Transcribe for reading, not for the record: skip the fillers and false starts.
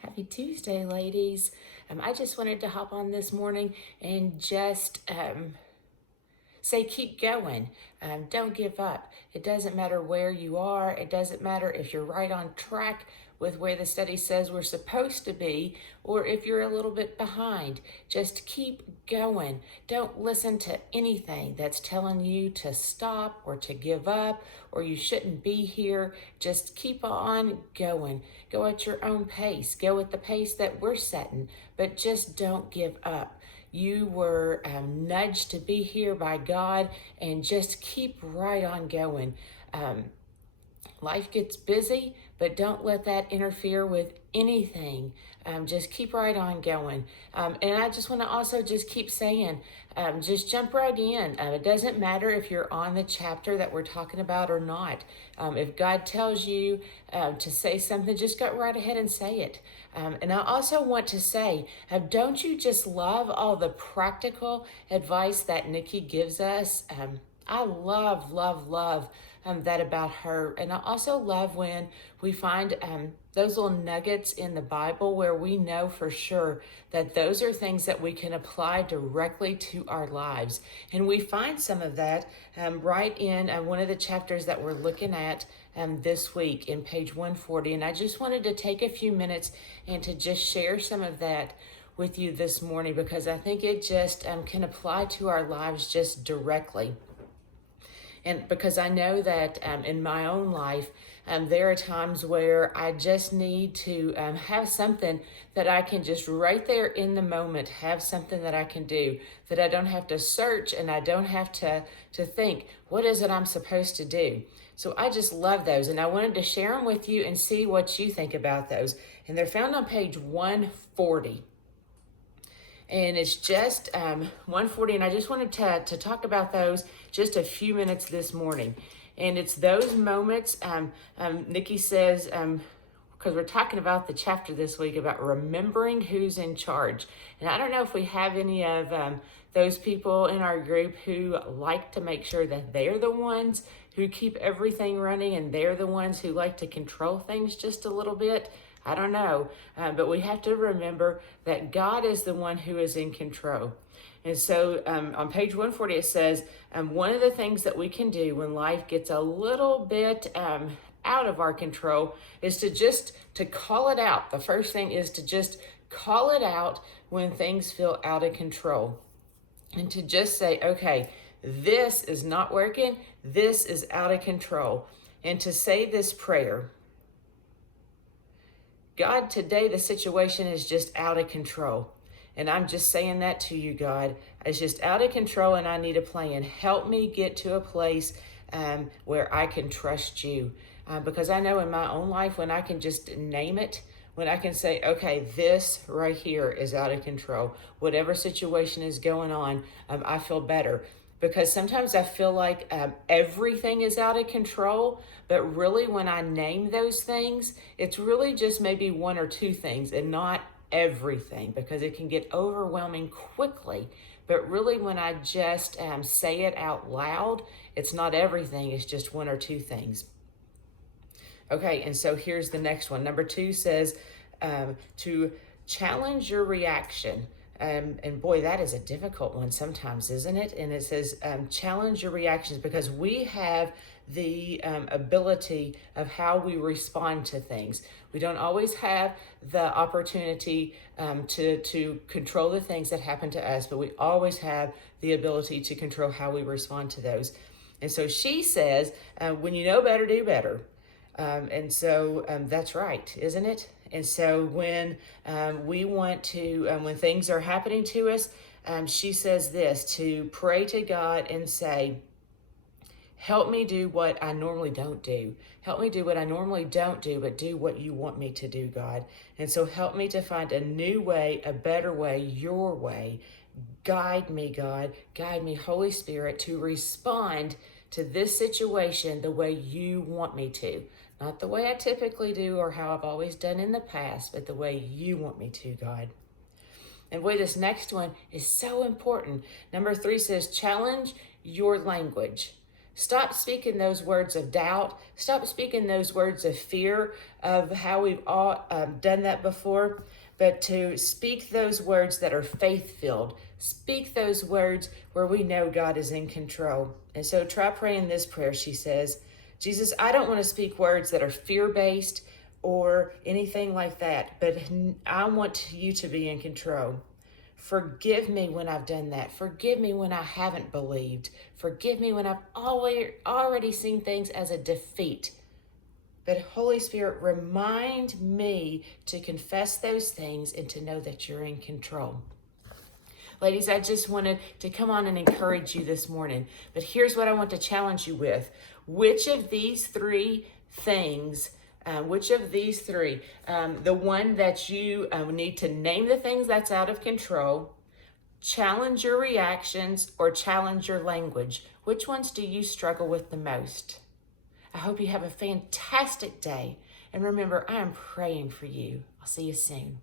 Happy Tuesday, ladies. I just wanted to hop on this morning and just say keep going. Don't give up. It doesn't matter where you are. It doesn't matter if you're right on track with where the study says we're supposed to be or if you're a little bit behind. Just keep going. Don't listen to anything that's telling you to stop or to give up or you shouldn't be here. Just keep on going. Go at your own pace. Go at the pace that we're setting, but just don't give up. You were nudged to be here by God, and just keep right on going. Life gets busy, but don't let that interfere with anything. Just keep right on going. And I just want to also just keep saying, just jump right in. It doesn't matter if you're on the chapter that we're talking about or not. If God tells you to say something, just go right ahead and say it. And I also want to say, don't you just love all the practical advice that Nikki gives us? I love that about her. And I also love when we find those little nuggets in the Bible where we know for sure that those are things that we can apply directly to our lives. And we find some of that right in one of the chapters that we're looking at this week in page 140. And I just wanted to take a few minutes and to just share some of that with you this morning because I think it just can apply to our lives just directly. And because I know that in my own life, there are times where I just need to have something that I can just right there in the moment, have something that I can do, that I don't have to search and I don't have to think, what is it I'm supposed to do? So I just love those. And I wanted to share them with you and see what you think about those. And they're found on page 140. And it's just 140, and I just wanted to talk about those just a few minutes this morning. And it's those moments, Nikki says, because we're talking about the chapter this week about remembering who's in charge. And I don't know if we have any of those people in our group who like to make sure that they're the ones who keep everything running and they're the ones who like to control things just a little bit. I don't know, but we have to remember that God is the one who is in control. And so on page 140, it says, one of the things that we can do when life gets a little bit out of our control is to call it out. The first thing is to just call it out when things feel out of control. And to just say, okay, this is not working. This is out of control. And to say this prayer, God, today the situation is just out of control. And I'm just saying that to you, God. It's just out of control and I need a plan. Help me get to a place where I can trust you. Because I know in my own life when I can just name it, when I can say, okay, this right here is out of control. Whatever situation is going on, I feel better. Because sometimes I feel like everything is out of control, but really when I name those things, it's really just maybe one or two things and not everything because it can get overwhelming quickly. But really when I just say it out loud, it's not everything, it's just one or two things. Okay, and so here's the next one. Number 2 says to challenge your reaction. And boy, that is a difficult one sometimes, isn't it? And it says, challenge your reactions because we have the ability of how we respond to things. We don't always have the opportunity to control the things that happen to us, but we always have the ability to control how we respond to those. And so she says, when you know better, do better. And so that's right, isn't it? And so when we want to, when things are happening to us, she says this, to pray to God and say, help me do what I normally don't do. Help me do what I normally don't do, but do what you want me to do, God. And so help me to find a new way, a better way, your way. Guide me, God. Guide me, Holy Spirit, to respond to this situation the way you want me to. Not the way I typically do or how I've always done in the past, but the way you want me to, God. And boy, this next one is so important. Number 3 says, challenge your language. Stop speaking those words of doubt. Stop speaking those words of fear of how we've all done that before, but to speak those words that are faith-filled. Speak those words where we know God is in control. And so try praying this prayer. She says, Jesus, I don't want to speak words that are fear-based or anything like that, but I want you to be in control. Forgive me when I've done that. Forgive me when I haven't believed. Forgive me when I've already seen things as a defeat. But Holy Spirit, remind me to confess those things and to know that you're in control. Ladies, I just wanted to come on and encourage you this morning. But here's what I want to challenge you with. Which of these three things, the one that you need to name the things that's out of control, challenge your reactions, or challenge your language? Which ones do you struggle with the most? I hope you have a fantastic day. And remember, I am praying for you. I'll see you soon.